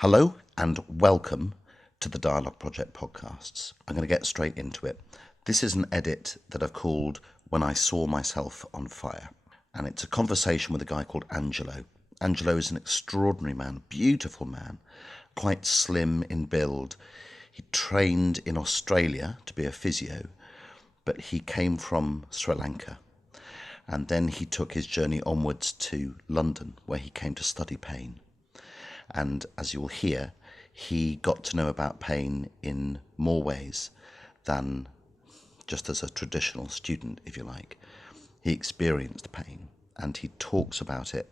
Hello and welcome to the Dialogue Project podcasts. I'm going to get straight into it. This is an edit that I've called When I Saw Myself on Fire. And it's a conversation with a guy called Angelo. Angelo is an extraordinary man, beautiful man, quite slim in build. He trained in Australia to be a physio, but he came from Sri Lanka. And then he took his journey onwards to London, where he came to study pain. And as you'll hear, he got to know about pain in more ways than just as a traditional student, if you like. He experienced pain and he talks about it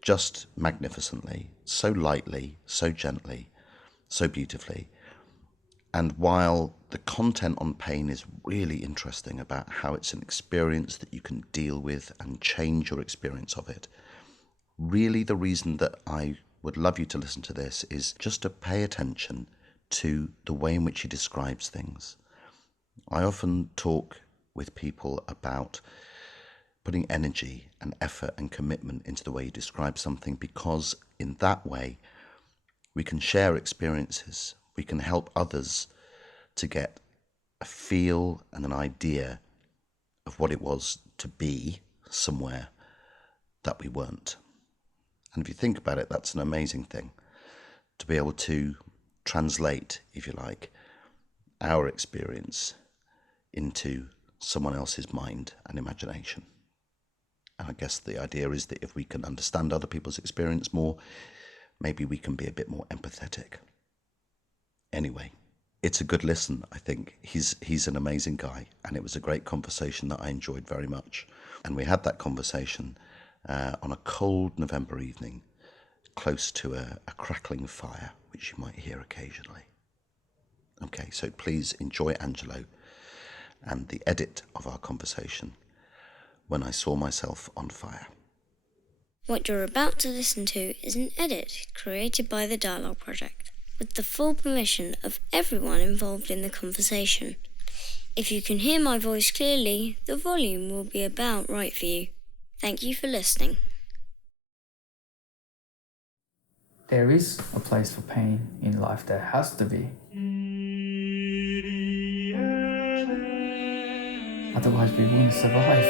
just magnificently, so lightly, so gently, so beautifully. And while the content on pain is really interesting about how it's an experience that you can deal with and change your experience of it, really the reason that I would love you to listen to this is just to pay attention to the way in which he describes things. I often talk with people about putting energy and effort and commitment into the way you describe something, because in that way we can share experiences, we can help others to get a feel and an idea of what it was to be somewhere that we weren't. And if you think about it, that's an amazing thing, to be able to translate, if you like, our experience into someone else's mind and imagination. And I guess the idea is that if we can understand other people's experience more, maybe we can be a bit more empathetic. Anyway, it's a good listen, I think. He's an amazing guy, and it was a great conversation that I enjoyed very much. And we had that conversation on a cold November evening, close to a crackling fire, which you might hear occasionally. Okay, so please enjoy Angelo and the edit of our conversation, When I Saw Myself on Fire. What you're about to listen to is an edit created by the Dialogue Project, with the full permission of everyone involved in the conversation. If you can hear my voice clearly, the volume will be about right for you. Thank you for listening. There is a place for pain in life. There has to be. Otherwise we wouldn't survive.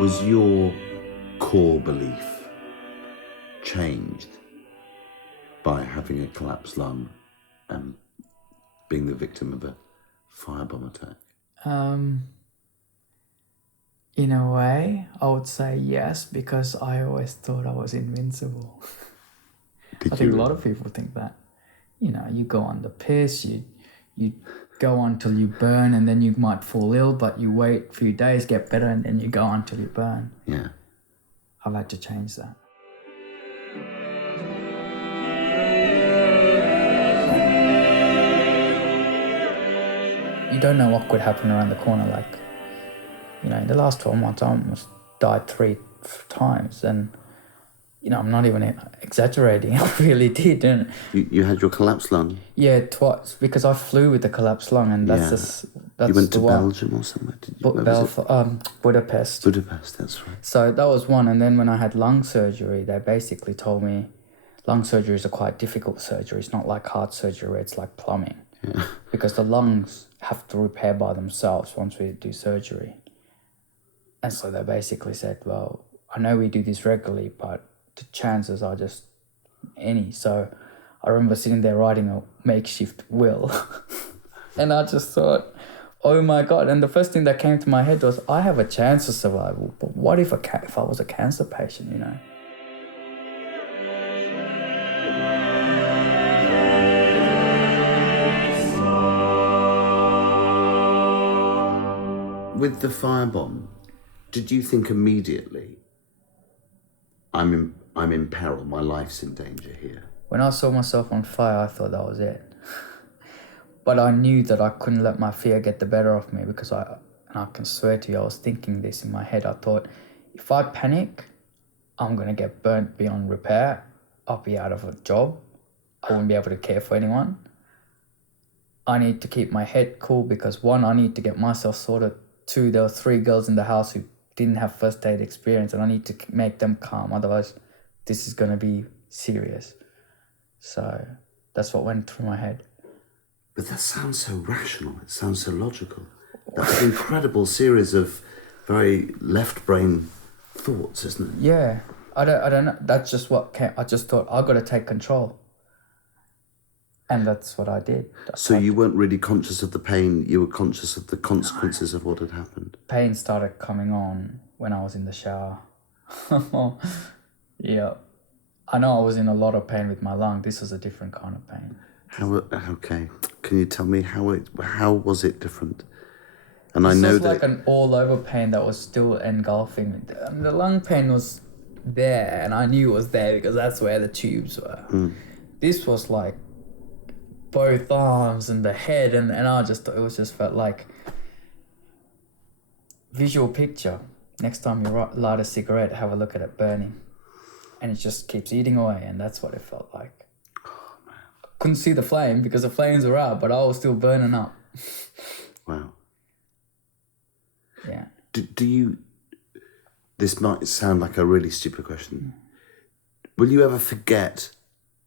Was your core belief changed by having a collapsed lung and being the victim of a firebomb attack? In a way, I would say yes, because I always thought I was invincible. I think a lot of people think that. You know, you go on the piss, you go on till you burn, and then you might fall ill, but you wait a few days, get better, and then you go on till you burn. Yeah. I've had to change that. You don't know what could happen around the corner. Like, you know, in the last 12 months, I almost died 3 times, and you know, I'm not even exaggerating. I really did. And You had your collapsed lung? yeah, twice, because I flew with the collapsed lung, and that's You went to the one. Belgium or somewhere? Did you? Budapest. Budapest, that's right. So that was one. And then when I had lung surgery, they basically told me lung surgery is a quite difficult surgery. It's not like heart surgery where it's like plumbing. Yeah. Because the lungs have to repair by themselves once we do surgery. And so they basically said, well, I know we do this regularly, but the chances are just any. So I remember sitting there writing a makeshift will. And I just thought, oh my God. And the first thing that came to my head was, I have a chance of survival, but what if I was a cancer patient, you know? With the firebomb, did you think immediately, I'm in peril, my life's in danger here? When I saw myself on fire, I thought that was it. But I knew that I couldn't let my fear get the better of me, because and I can swear to you, I was thinking this in my head. I thought, if I panic, I'm going to get burnt beyond repair. I'll be out of a job. I won't be able to care for anyone. I need to keep my head cool because 1, I need to get myself sorted. 2, there were 3 girls in the house who didn't have first aid experience, and I need to make them calm. Otherwise, this is going to be serious. So that's what went through my head. But that sounds so rational. It sounds so logical. That's an incredible series of very left brain thoughts, isn't it? Yeah, I don't know. That's just what came. I just thought I got to take control, and that's what I did. So you weren't really conscious of the pain. You were conscious of the consequences of what had happened. Pain started coming on when I was in the shower. Yeah, I know I was in a lot of pain with my lung. This was a different kind of pain. Okay, can you tell me how was it different? And I This know was that like an all-over pain that was still engulfing me. The lung pain was there, and I knew it was there because that's where the tubes were. This was like both arms and the head, and I just thought it felt like visual picture. Next time you light a cigarette, have a look at it burning, and it just keeps eating away, and that's what it felt like. Couldn't see the flame because the flames were out, but I was still burning up. wow. Yeah. Do you? This might sound like a really stupid question. Will you ever forget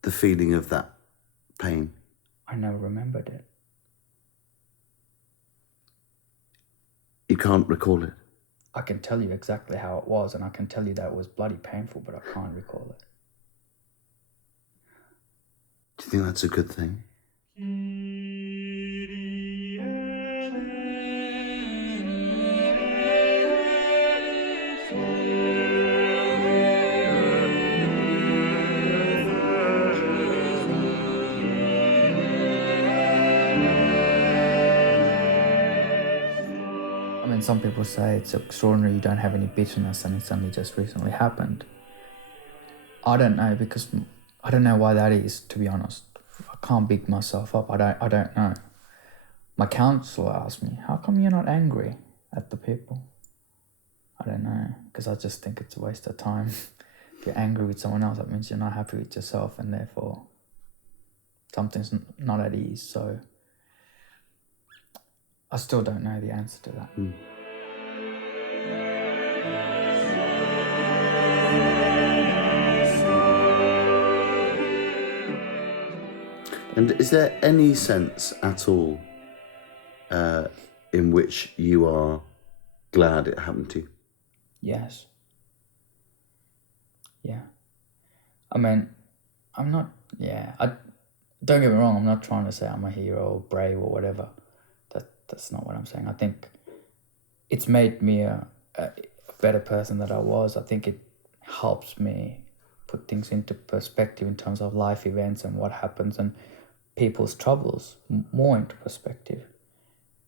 the feeling of that pain? I never remembered it. You can't recall it. I can tell you exactly how it was, and I can tell you that it was bloody painful, but I can't recall it. Do you think that's a good thing? I mean, some people say it's extraordinary you don't have any bitterness and it's only just recently happened. I don't know, because I don't know why that is, to be honest. I can't big myself up. I don't know. My counsellor asked me, how come you're not angry at the people? I don't know, because I just think it's a waste of time. If you're angry with someone else, that means you're not happy with yourself, and therefore something's not at ease. So I still don't know the answer to that. And is there any sense at all in which you are glad it happened to you? Yes. Yeah. I mean, I'm not, don't get me wrong, I'm not trying to say I'm a hero or brave or whatever. That's not what I'm saying. I think it's made me a better person than I was. I think it helps me put things into perspective in terms of life events and what happens and people's troubles more into perspective.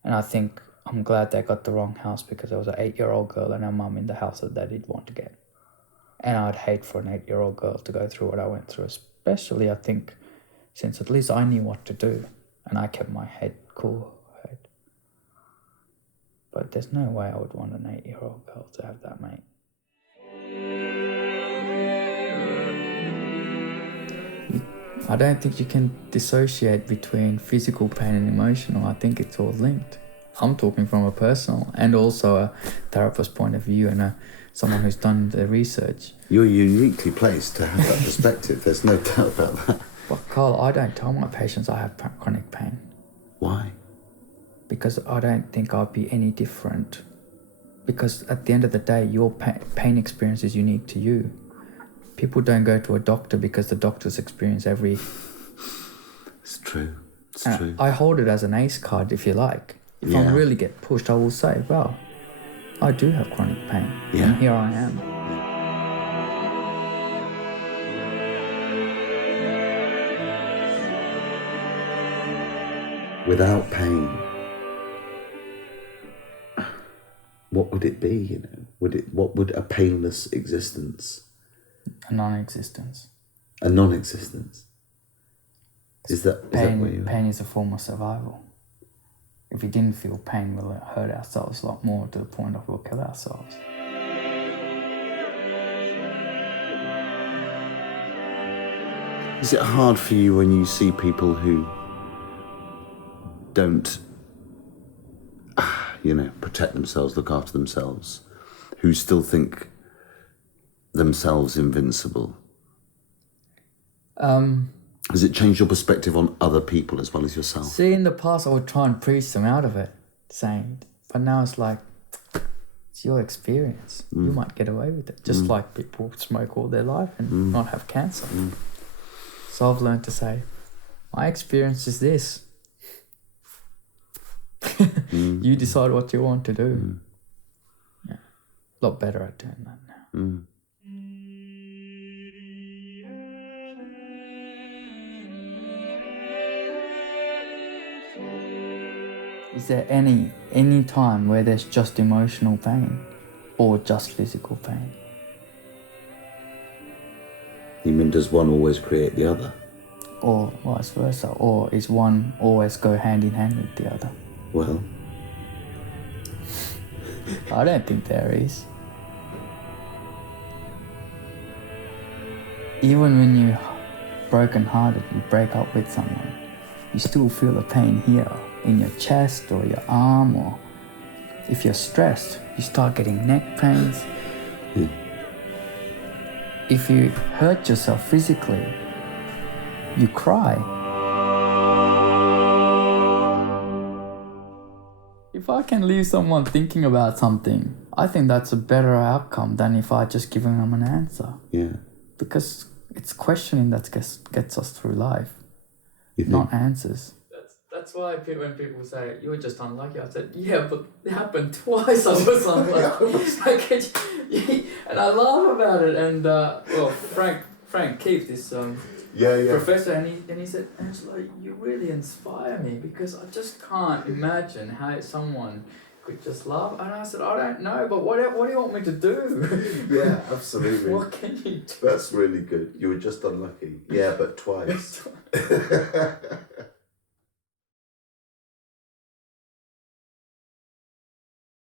And I think I'm glad they got the wrong house, because there was an 8-year-old girl and her mum in the house that they did want to get. And I'd hate for an 8-year-old girl to go through what I went through, especially, I think, since at least I knew what to do and I kept my head cool. But there's no way I would want an 8-year-old girl to have that, mate. I don't think you can dissociate between physical pain and emotional. I think it's all linked. I'm talking from a personal and also a therapist point of view and someone who's done the research. You're uniquely placed to have that perspective. There's no doubt about that. But Carl, I don't tell my patients I have chronic pain. Why? Because I don't think I'd be any different. Because at the end of the day, your pain experience is unique to you. People don't go to a doctor because the doctor's experience every... It's true. It's and true. I hold it as an ace card, if you like. If I really get pushed, I will say, well, I do have chronic pain. Yeah. And here I am. Without pain, what would it be, you know? What would a painless existence? A non-existence. A non-existence? Is that what you... Pain is a form of survival. If we didn't feel pain, we'll hurt ourselves a lot more to the point of we'll kill ourselves. Is it hard for you when you see people who don't, protect themselves, look after themselves, who still think themselves invincible? Has it changed your perspective on other people as well as yourself? See, in the past, I would try and preach them out of it, but now it's like, it's your experience. You might get away with it. Just like people smoke all their life and not have cancer. So I've learned to say, my experience is this. You decide what you want to do. Yeah, a lot better at doing that now. Is there any time where there's just emotional pain or just physical pain? You mean, does one always create the other? Or vice versa? Or is one always go hand in hand with the other? Well, I don't think there is. Even when you're broken-hearted, you break up with someone, you still feel the pain here in your chest or your arm, or if you're stressed, you start getting neck pains. If you hurt yourself physically, you cry. If I can leave someone thinking about something, I think that's a better outcome than if I just give them an answer. yeah. Because it's questioning that gets us through life, You think? not answers. That's why when people say, you're just unlucky, I said, yeah, but it happened twice I was unlucky. And I laugh about it. And, Frank Keith, this professor, and he said, Angela, you really inspire me, because I just can't imagine how someone could just laugh. And I said, I don't know, but what do you want me to do? Yeah, absolutely. What can you do? That's really good. You were just unlucky. Yeah, but twice.